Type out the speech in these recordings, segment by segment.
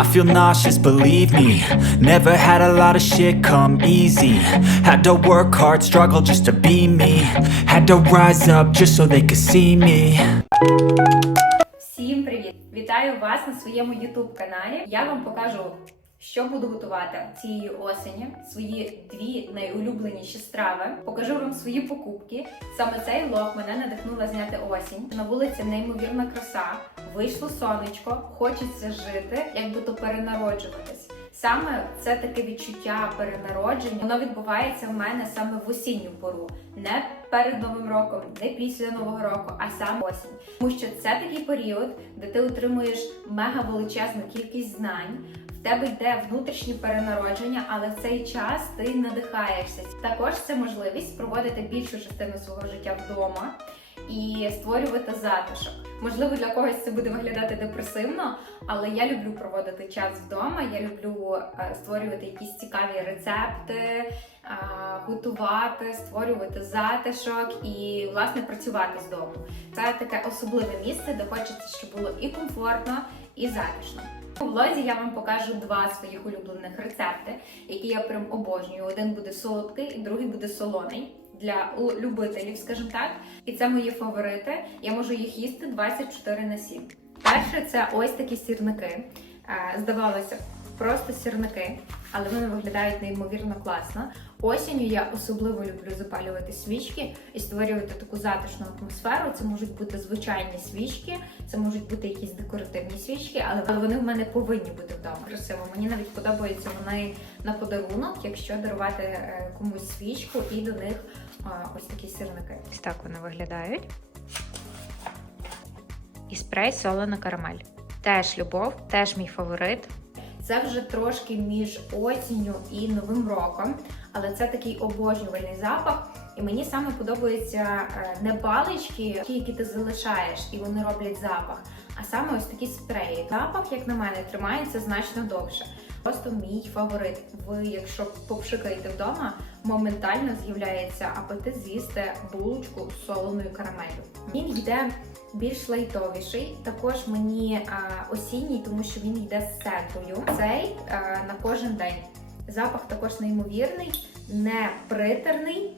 I feel nauseous, believe me. Never had a lot of shit come easy. Had to work hard, struggle just to be me. Had to rise up just so they could see me. Всім привіт! Вітаю вас на своєму YouTube каналі. Я вам покажу, що буду готувати цієї осені, свої дві найулюбленіші страви. Покажу вам свої покупки. Саме цей влог мене надихнула зняти осінь. На вулиці неймовірна краса. Вийшло сонечко, хочеться жити, як би то перенароджуватись. Саме це таке відчуття перенародження. Воно відбувається в мене саме в осінню пору, не перед новим роком, не після нового року, а саме осінь. Тому що це такий період, де ти отримуєш мега величезну кількість знань. Тебе йде внутрішнє перенародження, але в цей час ти надихаєшся. Також це можливість проводити більшу частину свого життя вдома і створювати затишок. Можливо, для когось це буде виглядати депресивно, але я люблю проводити час вдома. Я люблю е, створювати якісь цікаві рецепти, е, готувати, створювати затишок і власне працювати з дому. Це таке особливе місце, де хочеться, щоб було і комфортно, і затишно. У влозі я вам покажу два своїх улюблених рецепти, які я прям обожнюю. Один буде солодкий, другий буде солоний. Для любителів, скажімо так, і це мої фаворити. Я можу їх їсти 24 на 7. Перше, це ось такі сірники. Е, Здавалося, просто сірники, але вони виглядають неймовірно класно. Осінню я особливо люблю запалювати свічки і створювати таку затишну атмосферу. Це можуть бути звичайні свічки, це можуть бути якісь декоративні свічки, але вони в мене повинні бути вдома. Красиво. Мені навіть подобаються вони на подарунок, якщо дарувати е, комусь свічку і до них е, ось такі сірники. Ось так вони виглядають. І спрей солена карамель. Теж любов, теж мій фаворит. Це вже трошки між осінню і новим роком, але це такий обожнювальний запах. І мені саме подобаються е, не балички, ті, які ти залишаєш, і вони роблять запах, а саме ось такі спреї. Запах, як на мене, тримається значно довше. Просто мій фаворит. Ви, якщо попшикаєте вдома, моментально з'являється апетит з'їсти булочку з солоною карамелью. Він йде більш лайтовіший. Також мені а, осінній, тому що він йде з цедрою. Цей а, на кожен день. Запах також неймовірний, не притерний.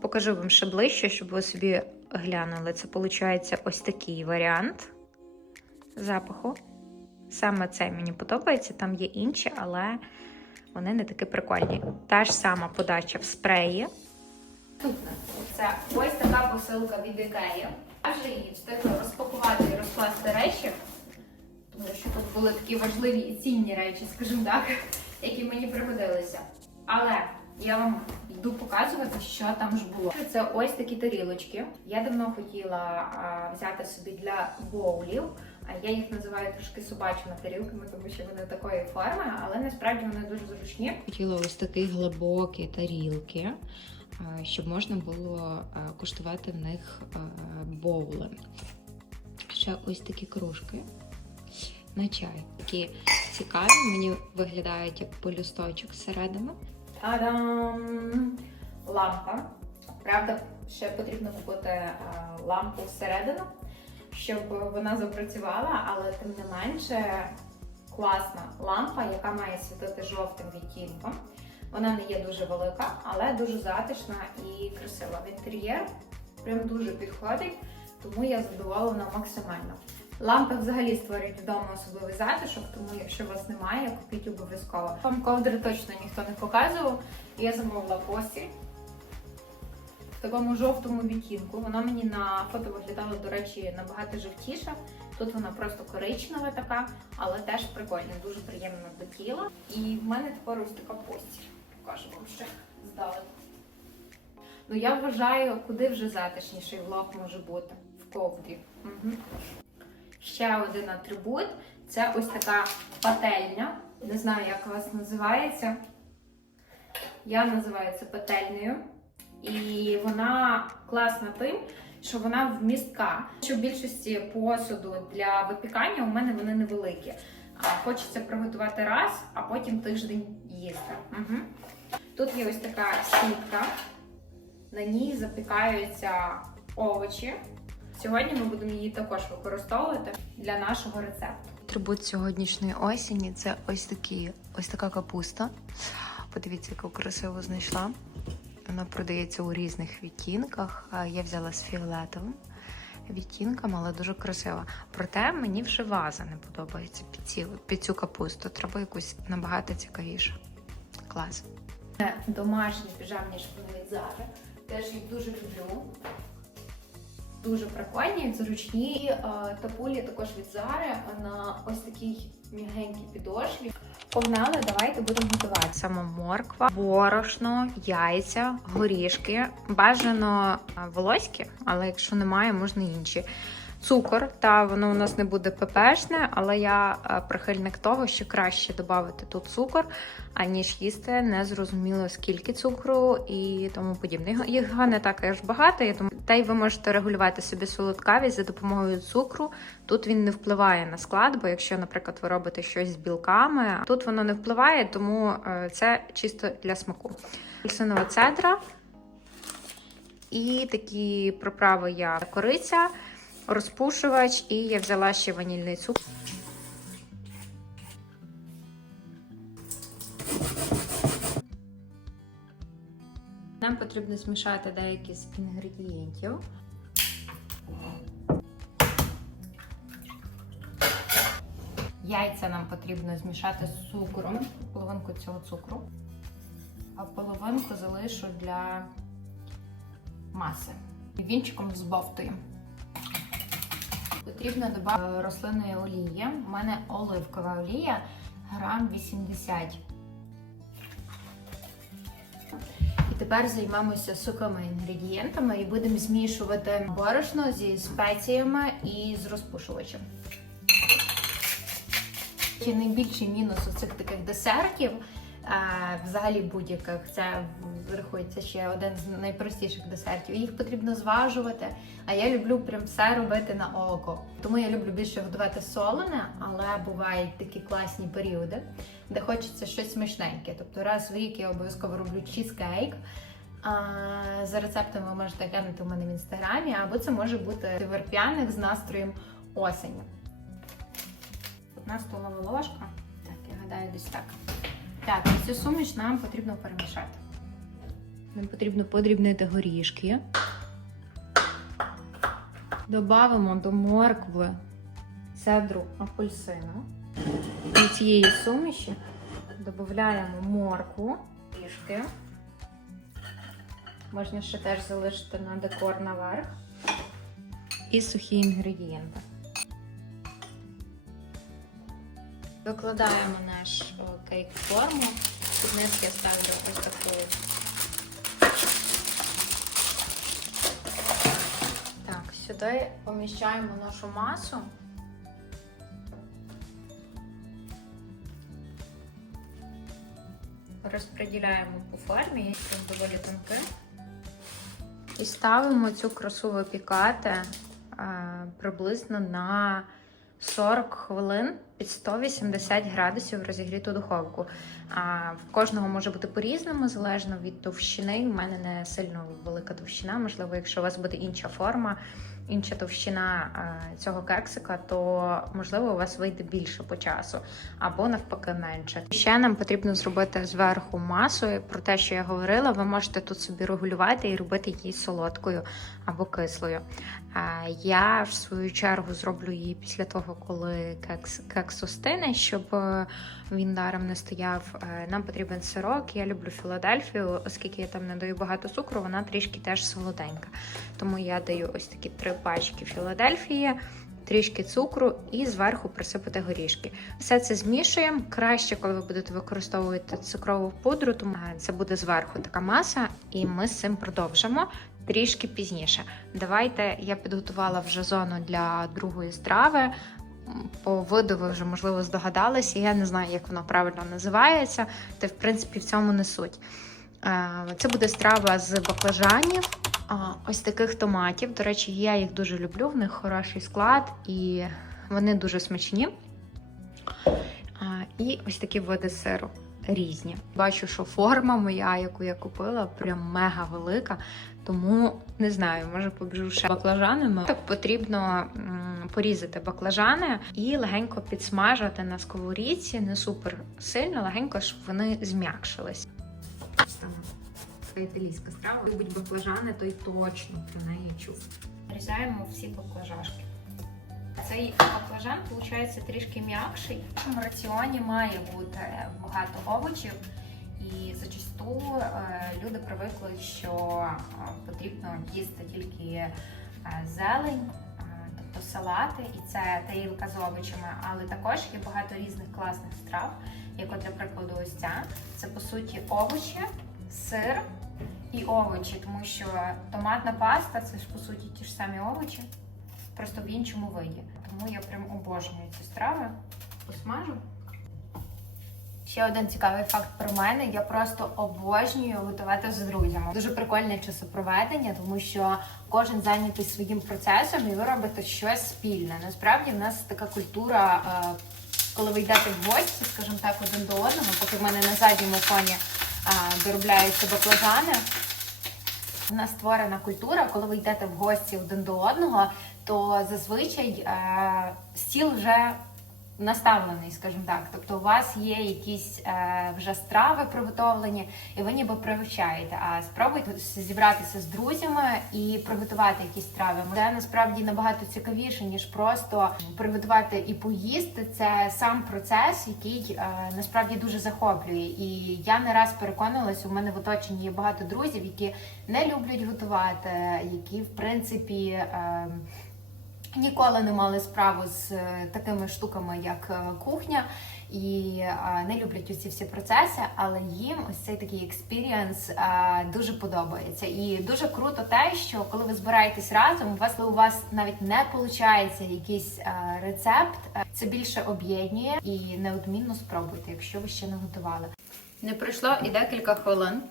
Покажу вам ще ближче, щоб ви собі глянули. Це виходить ось такий варіант запаху. Саме цей мені подобається, там є інші, але вони не такі прикольні. Та ж сама подача в спреї. Наступне це ось така посилка від Ікеї. Я вже її встигла розпакувати і розкласти речі, тому що тут були такі важливі і цінні речі, скажімо так, які мені пригодилися. Але я вам йду показувати, що там ж було. Це ось такі тарілочки. Я давно хотіла взяти собі для боулів. Я їх називаю трошки собачими тарілками, тому що вони такої форми, але насправді вони дуже зручні. Хотіла ось такі глибокі тарілки, щоб можна було куштувати в них боули. Ще ось такі кружки на чай. Такі цікаві, мені виглядають як полюсточок зсередини. Та-дам! Лампа. Правда, ще потрібно купити е, лампу всередину, щоб вона запрацювала, але тим не менше класна лампа, яка має світити жовтим відтінком. Вона не є дуже велика, але дуже затишна і красива. В інтер'єр прям дуже підходить, тому я задоволена максимально. Лампи взагалі створюють вдома особливий затишок, тому якщо вас немає, купіть обов'язково. Вам ковдри точно ніхто не показував. Я замовила постіль в такому жовтому відтінку. Вона мені на фото виглядала, до речі, набагато жовтіша. Тут вона просто коричнева така, але теж прикольна, дуже приємна до тіла. І в мене тепер ось така постіль. Покажу вам ще здалеку. Ну я вважаю, куди вже затишніший влог може бути в ковдрі. Угу. Ще один атрибут це ось така пательня. Не знаю, як у вас називається. Я називаю це пательнею. І вона класна тим, що вона вмістка. Що в більшості посуду для випікання у мене вони невеликі. Хочеться приготувати раз, а потім тиждень їсти. Угу. Тут є ось така сітка. На ній запікаються овочі. Сьогодні ми будемо її також використовувати для нашого рецепту. Атрибут сьогоднішньої осені це ось такі, ось така капуста. Подивіться, яку красиву знайшла. Вона продається у різних відтінках. Я взяла з фіолетовим відтінком, але дуже красива. Проте мені вже ваза не подобається під, ці, під цю капусту. Треба якусь набагато цікавіше. Клас. Домашні піжамні шпини від Zara. Теж їх дуже люблю. Дуже прикольні, зручні. Е, Тапулі також від Zara на ось такій м'ягенькій підошві. Погнали, давайте будемо готувати. Саме морква, борошно, яйця, горішки. Бажано а, волоські, але якщо немає, можна інші. Цукор, та воно у нас не буде ППшне, але я прихильник того, що краще додати тут цукор, аніж їсти незрозуміло скільки цукру і тому подібне. Їх не так аж багато, я думаю. Та й ви можете регулювати собі солодкавість за допомогою цукру. Тут він не впливає на склад, бо якщо, наприклад, ви робите щось з білками, тут воно не впливає, тому е, це чисто для смаку. Апельсинова цедра і такі приправи я кориця, розпушувач, і я взяла ще ванільний цукор. Нам потрібно змішати деякі з інгредієнтів. Яйця нам потрібно змішати з цукром, половинку цього цукру, а половинку залишу для маси. Вінчиком збовтуємо. Потрібно додати рослинної олії. У мене оливкова олія грам 80. Тепер займемося сухими інгредієнтами і будемо змішувати борошно зі спеціями і з розпушувачем. Найбільший мінус у цих таких десертів, взагалі будь-яких, це рахується ще один з найпростіших десертів. Їх потрібно зважувати. А я люблю прям все робити на око. Тому я люблю більше готувати солене, але бувають такі класні періоди, де хочеться щось смачненьке. Тобто раз в рік я обов'язково роблю чізкейк. А, за рецептом ви можете глянути у мене в інстаграмі, або це може бути верп'яник з настроєм осені. Одна столова ложка. Так, я гадаю, десь так. Так, цю суміш нам потрібно перемішати. Нам потрібно подрібнити горішки. Добавимо до моркви цедру апельсину. До цієї суміші додаємо моркву трішки. Можна ще теж залишити на декор наверх. І сухі інгредієнти. Викладаємо наш кейк в форму. Низ я ставлю ось таку Так, сюди поміщаємо нашу масу. Розподіляємо по формі, він доволі тонкий. І ставимо цю красу випікати е, приблизно на 40 хвилин під 180 градусів розігріту духовку. В кожного може бути по-різному, залежно від товщини. У мене не сильно велика товщина. Можливо, якщо у вас буде інша форма, інша товщина е, цього кексика, то можливо у вас вийде більше по часу, або навпаки менше. Ще нам потрібно зробити зверху масу. Про те, що я говорила, ви можете тут собі регулювати і робити її солодкою або кислою. А Я в свою чергу зроблю її після того, коли кекс, кекс остине, щоб е, він даром не стояв. Е, Нам потрібен сирок. Я люблю Філадельфію, оскільки я там не даю багато цукру, вона трішки теж солоденька. Тому я даю ось такі три пачки Філадельфії. Трішки цукру і зверху присипати горішки. Все це змішуємо. Краще, коли ви будете використовувати цукрову пудру, тому е, це буде зверху така маса, і ми з цим продовжимо трішки пізніше. Давайте я підготувала вже зону для другої страви. По виду ви вже можливо здогадалися. Я не знаю, як воно правильно називається, та в принципі в цьому не суть. Е, Це буде страва з баклажанів, ось таких томатів. До речі, я їх дуже люблю, в них хороший склад і вони дуже смачні. І ось такі види сиру різні. Бачу, що форма моя, яку я купила, прям мега велика. Тому не знаю, може побіжу ще баклажанами. Так потрібно порізати баклажани і легенько підсмажити на сковорідці, не супер сильно, легенько, щоб вони зм'якшились. Така італійська страва. Любить баклажани, той точно про неї чув. Нарізаємо всі баклажашки. Цей баклажан, виходить, трішки м'якший. В нашому раціоні має бути багато овочів. І зачасту е, люди привикли, що е, потрібно їсти тільки е, зелень, тобто салати, і це тарілка з овочами, але також є багато різних класних страв, як от, для прикладу, ось ця. Це по суті овочі, сир і овочі, тому що томатна паста це ж по суті ті ж самі овочі, просто в іншому виді. Тому я прям обожнюю ці страви. Посмажу. Ще один цікавий факт про мене. Я просто обожнюю готувати з друзями. Дуже прикольне часопроведення, тому що кожен зайнятий своїм процесом, і ви робите щось спільне. Насправді в нас така культура, е, коли ви йдете в гості, скажімо так, один до одного, поки в мене на задньому фоні е, доробляються баклажани. У нас створена культура, коли ви йдете в гості один до одного, то зазвичай е, стіл вже наставлений, скажімо так. Тобто у вас є якісь е, вже страви приготовлені, і ви ніби привчаєте. А спробуйте зібратися з друзями і приготувати якісь страви. Це насправді набагато цікавіше, ніж просто приготувати і поїсти. Це сам процес, який е, насправді дуже захоплює. І я не раз переконувалася, у мене в оточенні є багато друзів, які не люблять готувати, які в принципі. Е, Ніколи не мали справу з е, такими штуками, як е, кухня, і е, не люблять усі всі процеси, але їм ось цей такий експірієнс дуже подобається. І дуже круто те, що коли ви збираєтесь разом, у вас у вас навіть не виходить якийсь рецепт, це більше об'єднує і неодмінно спробуйте, якщо ви ще не готували. Не пройшло і декілька хвилин.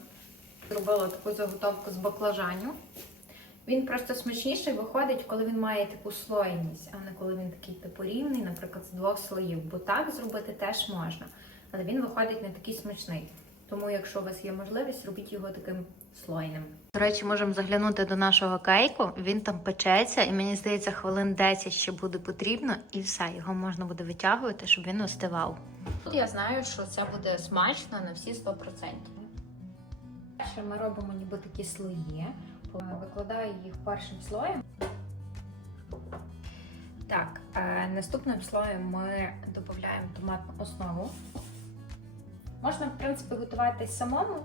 Зробила таку заготовку з баклажанів. Він просто смачніший виходить, коли він має таку слойність, а не коли він такий типу рівний, наприклад, з двох слоїв. Бо так зробити теж можна. Але він виходить не такий смачний. Тому, якщо у вас є можливість, робіть його таким слойним. До речі, можемо заглянути до нашого кейку. Він там печеться, і мені здається, хвилин 10 ще буде потрібно, і все, його можна буде витягувати, щоб він остивав. Тут я знаю, що це буде смачно на всі 100%. Перше ми робимо ніби такі слої. Викладаю їх першим слоєм. Так, е, наступним слоєм ми додаємо томатну основу. Можна, в принципі, готувати самому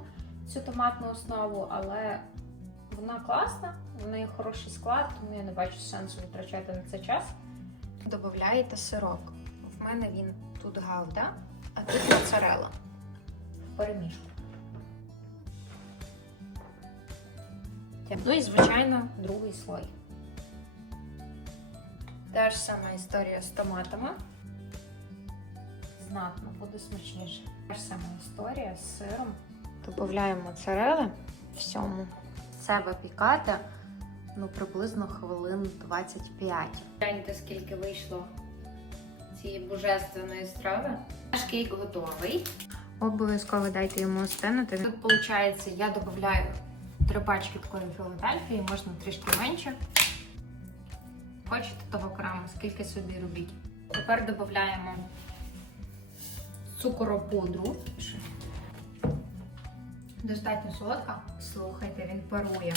цю томатну основу, але вона класна, в неї хороший склад, тому я не бачу сенсу витрачати на це час. Додаєте сирок. В мене він тут гавда, а тут моцарела. В перемішку. Ну і, звичайно, другий слой. Та ж сама історія з томатами. Знатно буде смачніше. Та ж сама історія з сиром. Додаємо моцарели всьому. Це випікати ну, приблизно хвилин 25. Гляньте, скільки вийшло цієї божественної страви. Наш кейк готовий. Обов'язково дайте йому остинути. Тут, виходить, я додаю три пачки такої філадельфії, можна трішки менше. Хочете того граму, скільки собі робіть. Тепер додаємо цукропудру. Достатньо солодка. Слухайте, він парує.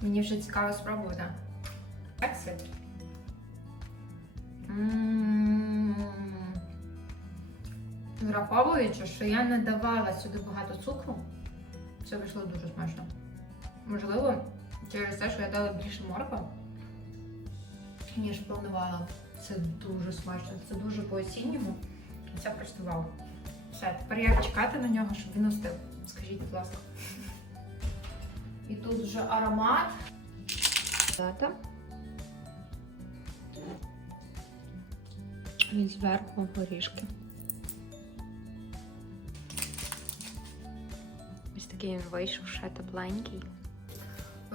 Мені вже цікаво спробувати. Так це? Враховуючи, що я не давала сюди багато цукру, це вийшло дуже смачно. Можливо, через те, що я дала більше морква, ніж планувала. Це дуже смачно, це дуже по-осінньому. Це просто вау. Все, тепер як чекати на нього, щоб він остив? Скажіть, будь ласка. І тут вже аромат. І зверху горішки. Ось такий він вийшов ще тепленький.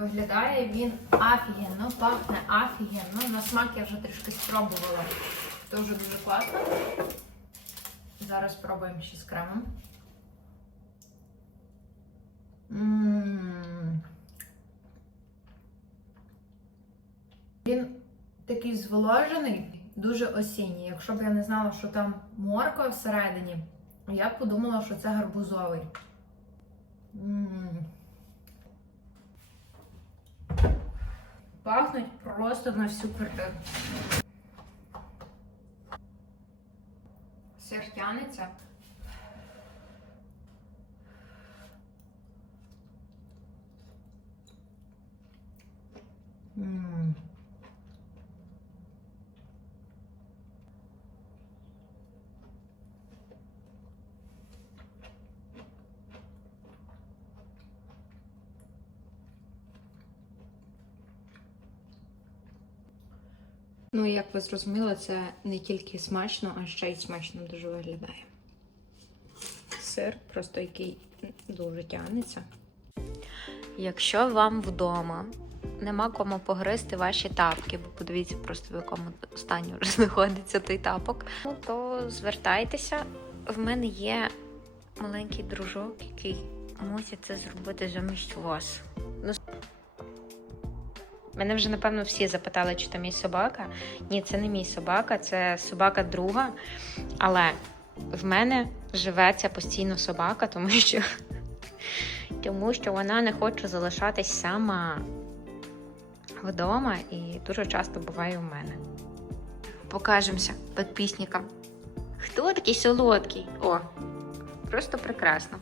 Виглядає він офігенно, пахне офігенно. На смак я вже трішки спробувала. Дуже дуже класно. Зараз спробуємо ще з кремом. Він такий. зволожений, дуже осінній. Якщо б я не знала, що там морква всередині, я б подумала, що це гарбузовий. М. Пахнуть просто на всю квартиру. Сир тянеться. М. Ну, як ви зрозуміли, це не тільки смачно, а ще й смачно дуже виглядає. Сир, просто який дуже тягнеться. Якщо вам вдома нема кому погризти ваші тапки, бо подивіться просто в якому стані вже знаходиться той тапок, ну то звертайтеся. В мене є маленький дружок, який мусить це зробити замість вас. Мене вже напевно всі запитали, чи то мій собака. Ні, це не мій собака, це собака друга. Але в мене живе ця постійно собака, тому що тому що вона не хоче залишатись сама вдома і дуже часто буває у мене. Покажемося підписникам. Хто такий солодкий? О, просто прекрасно.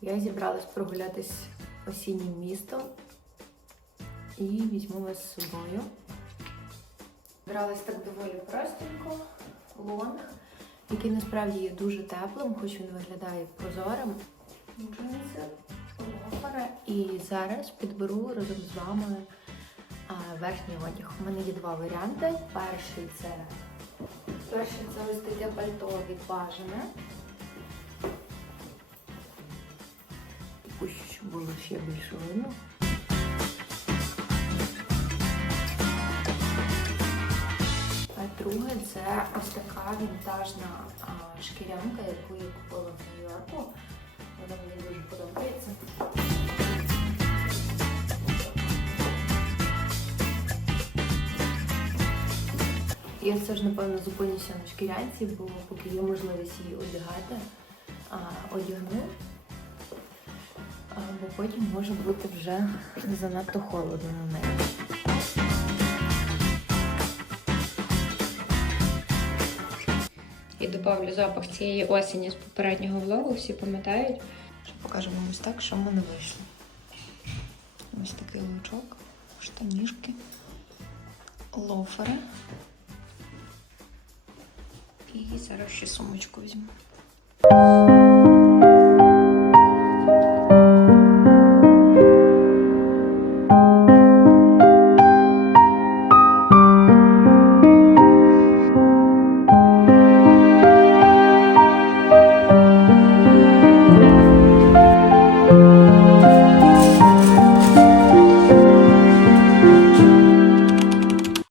Я зібралась прогулятись осіннім містом і візьму вас з собою. Збиралась так доволі простенько, лонг, який насправді є дуже теплим, хоч він виглядає прозорим. Джинси. І зараз підберу разом з вами верхній одяг. У мене є два варіанти. Перший це перший це ось таке пальто від бажане. Пусть було ще більше видно. Друге це ось така вінтажна шкірянка, яку я купила в Нью-Йорку. Вона мені дуже подобається. Я все ж напевно зупинюся на шкірянці, бо поки є можливість її одягати, одягну. Бо потім може бути вже занадто холодно на неї. І додавлю запах цієї осені з попереднього влогу, всі пам'ятають. Покажемо ось так, що в мене вийшло. Ось такий лучок, штанішки, лофери. І зараз ще сумочку візьму.